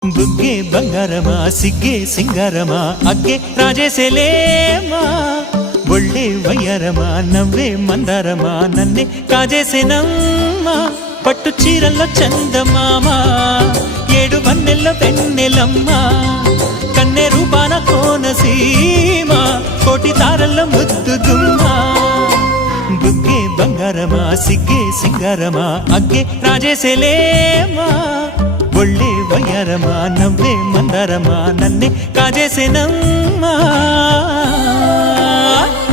బుగ్గే బంగారమా సిగ్గే సింగారమా అగ్గే రాజేసేలేమా ఒళ్ళే వయ్యారమా నవ్వే మందారమా నన్నే కాజేసేనమ్మా పట్టు చీరల్లో చందమామా ఏడు వన్నెల్లో వెన్నెలమ్మా కన్నె రూపాన కోనసీమ కోటి తారల్లో ముద్దుగుమ్మా బుగ్గే బంగారమా సిగ్గే సింగారమా అగ్గే రాజేసేలేమా ఒళ్ళే వయ్యారమా నవ్వే మందారమా నన్నే కాజేసేనమ్మా